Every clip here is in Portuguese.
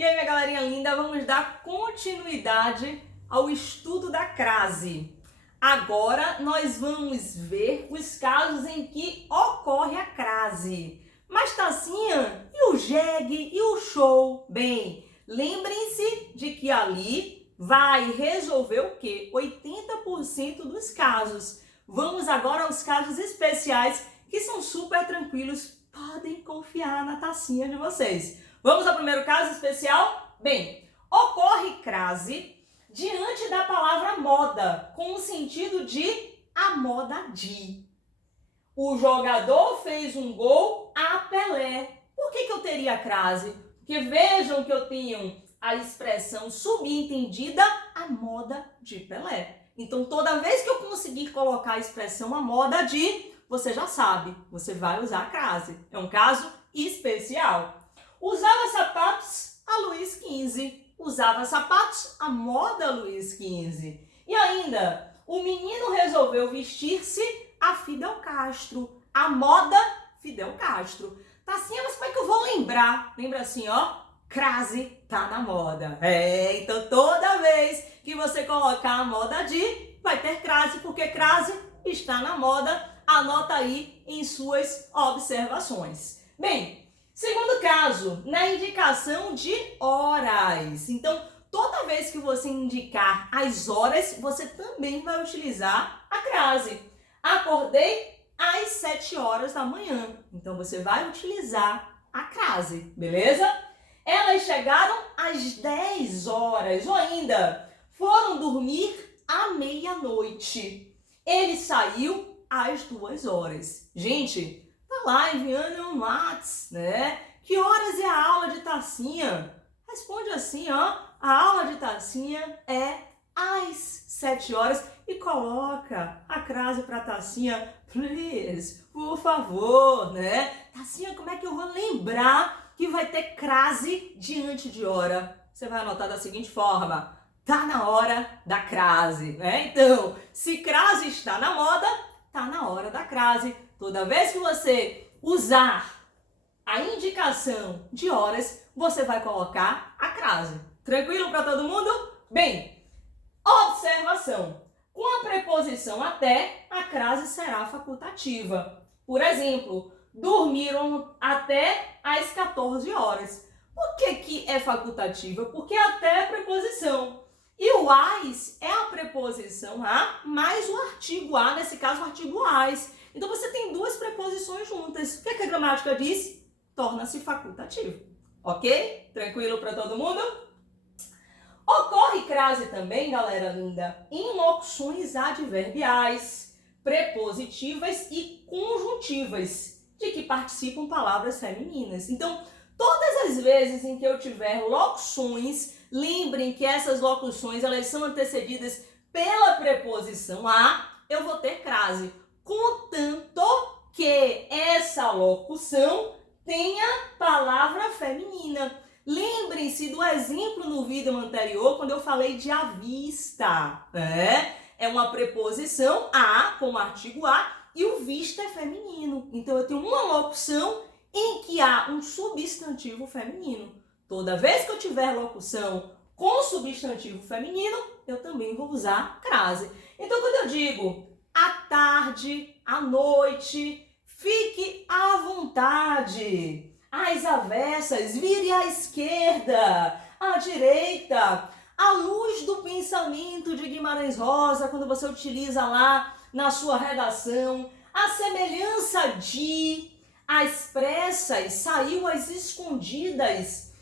E aí, minha galerinha linda, vamos dar continuidade ao estudo da crase. Agora nós vamos ver os casos em que ocorre a crase. Mas, Tacinha, e o jegue e o show? Bem, lembrem-se de que ali vai resolver o quê? 80% dos casos. Vamos agora aos casos especiais que são super tranquilos. Podem confiar na Tacinha de vocês. Vamos ao primeiro caso especial? Bem, ocorre crase diante da palavra moda, com o sentido de a moda de. O jogador fez um gol a Pelé. Por que eu teria crase? Porque vejam que eu tenho a expressão subentendida a moda de Pelé. Então, toda vez que eu conseguir colocar a expressão a moda de, você já sabe, você vai usar a crase. É um caso especial. Usava sapatos a Luís XV. Usava sapatos a moda Luís XV. E ainda, o menino resolveu vestir-se a Fidel Castro. A moda Fidel Castro. Tacinha, mas como é que eu vou lembrar? Lembra assim, ó, crase tá na moda. Então toda vez que você colocar a moda de, vai ter crase, porque crase está na moda. Anota aí em suas observações. Bem, segundo caso, na indicação de horas. Então, toda vez que você indicar as horas, você também vai utilizar a crase. Acordei às 7 horas da manhã. Então, você vai utilizar a crase, beleza? Elas chegaram às 10 horas ou ainda foram dormir à meia-noite. Ele saiu às 2 horas. Gente, tá lá enviando um WhatsApp, né? Que horas é a aula de Tacinha? Responde assim, ó. A aula de Tacinha é às 7 horas e coloca a crase para Tacinha, please, por favor, né? Tacinha, como é que eu vou lembrar que vai ter crase diante de hora? Você vai anotar da seguinte forma: tá na hora da crase, né? Então, se crase está na moda, tá na hora da crase. Toda vez que você usar a indicação de horas, você vai colocar a crase. Tranquilo para todo mundo? Bem, observação. Com a preposição até, a crase será facultativa. Por exemplo, dormiram até às 14 horas. Por que é facultativa? Porque até é preposição. E o as é a preposição a mais o artigo a, nesse caso o artigo as. Então você tem duas preposições juntas. O que a gramática diz? Torna-se facultativo. Ok? Tranquilo para todo mundo? Ocorre crase também, galera linda, em locuções adverbiais, prepositivas e conjuntivas, de que participam palavras femininas. Então, todas as vezes em que eu tiver locuções, lembrem que essas locuções elas são antecedidas pela preposição a, eu vou ter crase, contanto que essa locução tenha palavra feminina. Lembrem-se do exemplo no vídeo anterior, quando eu falei de à vista, né? É uma preposição a, com o artigo a, e o vista é feminino. Então, eu tenho uma locução em que há um substantivo feminino. Toda vez que eu tiver locução com substantivo feminino, eu também vou usar crase. Então, quando eu digo à tarde, à noite, fique à vontade, às avessas, vire à esquerda, à direita, à luz do pensamento de Guimarães Rosa, quando você utiliza lá na sua redação, a semelhança de, às pressas, saiu às escondidas,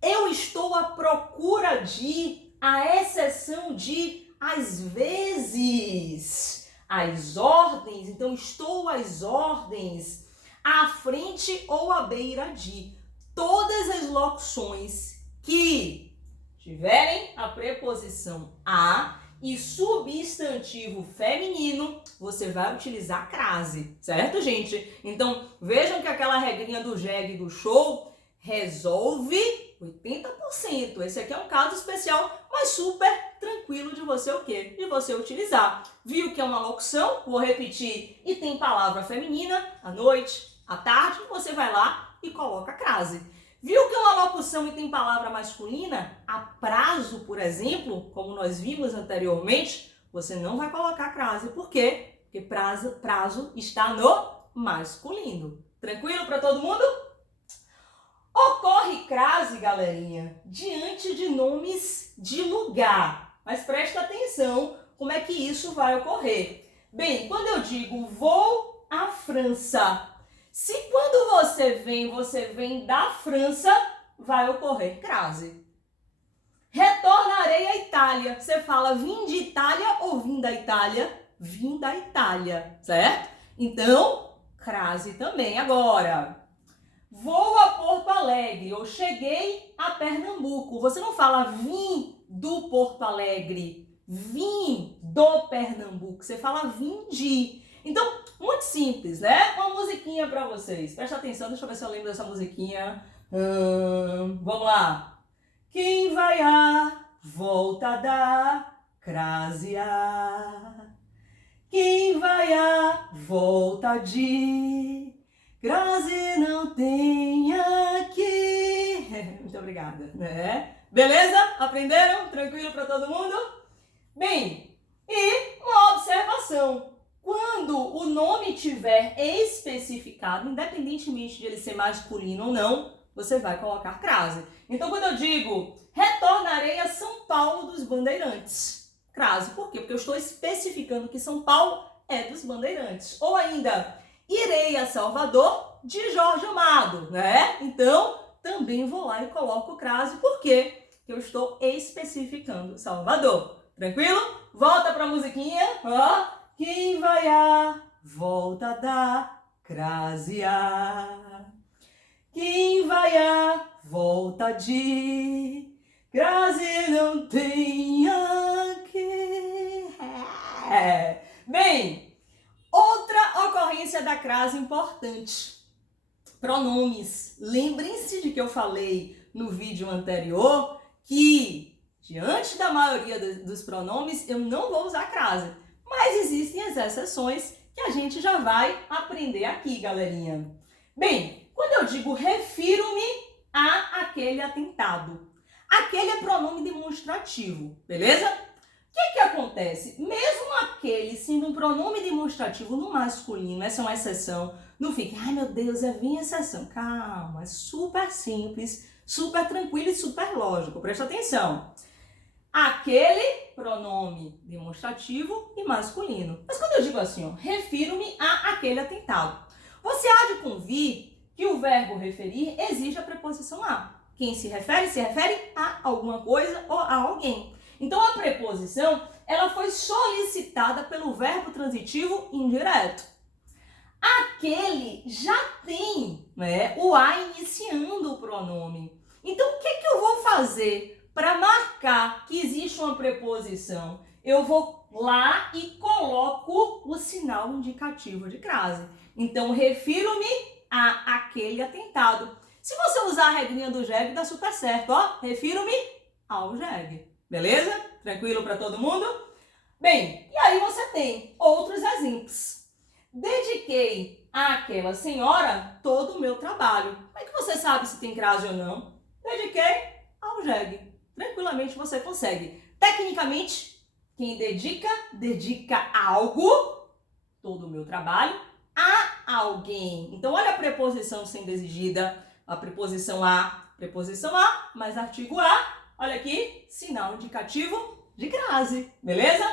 eu estou à procura de, à exceção de, às vezes, às ordens, então estou às ordens, à frente ou à beira de. Todas as locuções que tiverem a preposição a e substantivo feminino, você vai utilizar crase, certo, gente? Então, vejam que aquela regrinha do jegue e do show resolve 80%. Esse aqui é um caso especial, mas super tranquilo de você o quê? De você utilizar. Viu que é uma locução? Vou repetir. E tem palavra feminina, à noite, à tarde, você vai lá e coloca a crase. Viu que é uma locução e tem palavra masculina? A prazo, por exemplo, como nós vimos anteriormente, você não vai colocar crase. Por quê? Porque prazo está no masculino. Tranquilo para todo mundo? Ocorre crase, galerinha, diante de nomes de lugar. Mas presta atenção como é que isso vai ocorrer. Bem, quando eu digo vou à França, se quando você vem da França, vai ocorrer crase. Retornarei à Itália. Você fala vim de Itália ou vim da Itália? Vim da Itália, certo? Então, crase também. Agora, vou a Porto Alegre ou cheguei a Pernambuco. Você não fala vim do Porto Alegre, vim do Pernambuco. Você fala vim de. Então, muito simples, né? Uma musiquinha para vocês. Presta atenção, deixa eu ver se eu lembro dessa musiquinha. Vamos lá. Quem vai à volta da crasear? Quem vai à volta de crase não tem aqui. Muito obrigada, né? Beleza? Aprenderam? Tranquilo para todo mundo? Bem, e uma observação. Quando o nome tiver especificado, independentemente de ele ser masculino ou não, você vai colocar crase. Então, quando eu digo retornarei a São Paulo dos Bandeirantes, crase. Por quê? Porque eu estou especificando que São Paulo é dos Bandeirantes. Ou ainda, irei a Salvador de Jorge Amado, né? Então, também vou lá e coloco crase. Por quê? Porque eu estou especificando Salvador. Tranquilo? Volta para a musiquinha. Ó. Quem vai à volta da crasear? Quem vai à volta de crase não tem aqui. Bem, outra ocorrência da crase importante. Pronomes. Lembrem-se de que eu falei no vídeo anterior que, diante da maioria dos pronomes, eu não vou usar crase. Mas existem as exceções que a gente já vai aprender aqui, galerinha. Bem, quando eu digo refiro-me a aquele atentado, aquele é pronome demonstrativo, beleza? O que acontece? Mesmo aquele sendo um pronome demonstrativo no masculino, essa é uma exceção, não fique, ai meu Deus, é bem exceção. Calma, é super simples, super tranquilo e super lógico, presta atenção. Aquele pronome demonstrativo e masculino. Mas quando eu digo assim, ó, refiro-me a aquele atentado, você há de convir que o verbo referir exige a preposição a. Quem se refere a alguma coisa ou a alguém. Então a preposição, ela foi solicitada pelo verbo transitivo indireto. Aquele já tem, né, o a iniciando o pronome. Então o que eu vou fazer para marcar que existe uma preposição? Eu vou lá e coloco o sinal indicativo de crase. Então, refiro-me a aquele atentado. Se você usar a regrinha do jegue, dá super certo, ó. Refiro-me ao jegue. Beleza? Tranquilo para todo mundo? Bem, e aí você tem outros exemplos. Dediquei àquela senhora todo o meu trabalho. Como é que você sabe se tem crase ou não? Dediquei ao jegue. Tranquilamente você consegue. Tecnicamente, quem dedica algo, todo o meu trabalho, a alguém. Então, olha a preposição sendo exigida, a preposição a, mais artigo a, olha aqui, sinal indicativo de crase, beleza?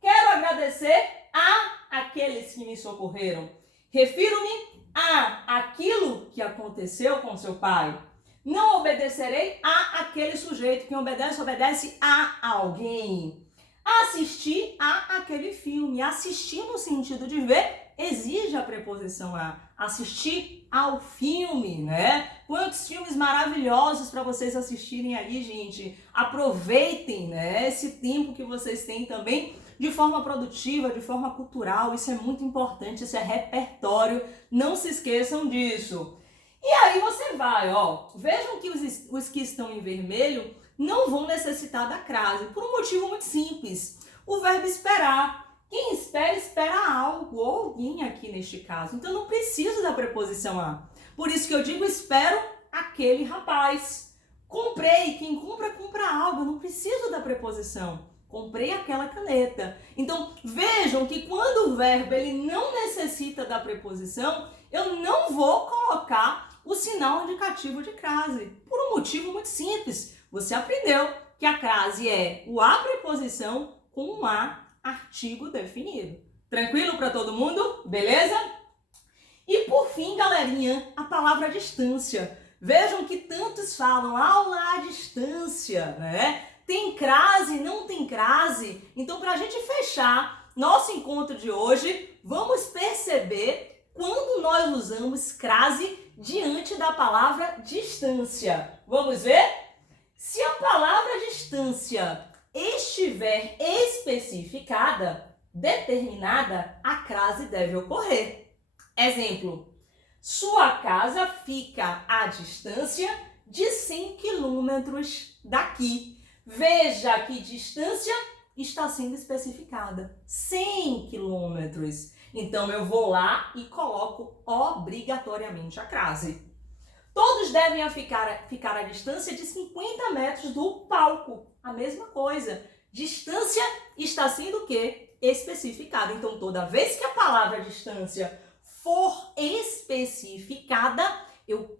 Quero agradecer a aqueles que me socorreram. Refiro-me a aquilo que aconteceu com seu pai. Não obedecerei a aquele sujeito. Quem obedece, obedece a alguém. Assistir a aquele filme. Assistir no sentido de ver exige a preposição a. Assistir ao filme, né? Quantos filmes maravilhosos para vocês assistirem aí, gente. Aproveitem, né, esse tempo que vocês têm também de forma produtiva, de forma cultural. Isso é muito importante, isso é repertório. Não se esqueçam disso. E aí você vai, ó, vejam que os que estão em vermelho não vão necessitar da crase, por um motivo muito simples. O verbo esperar. Quem espera, espera algo, ou alguém aqui neste caso. Então não preciso da preposição a. Por isso que eu digo espero aquele rapaz. Comprei, quem compra, compra algo, eu não preciso da preposição. Comprei aquela caneta. Então, vejam que quando o verbo ele não necessita da preposição, eu não vou colocar o sinal indicativo de crase. Por um motivo muito simples. Você aprendeu que a crase é o a preposição com um a artigo definido. Tranquilo para todo mundo? Beleza? E por fim, galerinha, a palavra distância. Vejam que tantos falam aula à distância, né? Tem crase, não tem crase? Então, para a gente fechar nosso encontro de hoje, vamos perceber quando nós usamos crase diante da palavra distância. Vamos ver? Se a palavra distância estiver especificada, determinada, a crase deve ocorrer. Exemplo, sua casa fica à distância de 100 quilômetros daqui. Veja que distância está sendo especificada, 100 quilômetros. Então, eu vou lá e coloco obrigatoriamente a crase. Todos devem ficar à distância de 50 metros do palco. A mesma coisa. Distância está sendo o quê? Especificada. Então, toda vez que a palavra distância for especificada, eu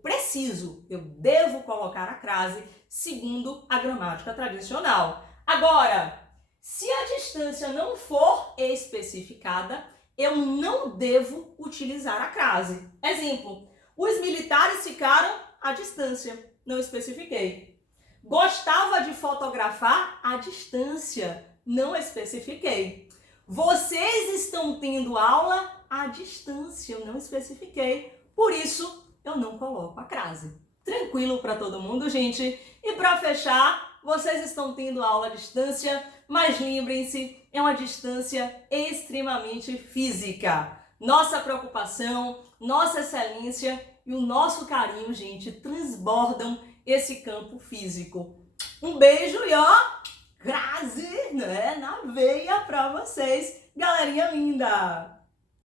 devo colocar a crase segundo a gramática tradicional. Agora, se a distância não for especificada, eu não devo utilizar a crase. Exemplo, os militares ficaram à distância, não especifiquei. Gostava de fotografar à distância, não especifiquei. Vocês estão tendo aula à distância, eu não especifiquei. Por isso, eu não coloco a crase. Tranquilo para todo mundo, gente? E para fechar, vocês estão tendo aula à distância, mas lembrem-se, é uma distância extremamente física. Nossa preocupação, nossa excelência e o nosso carinho, gente, transbordam esse campo físico. Um beijo e ó, crase, né, na veia para vocês, galerinha linda!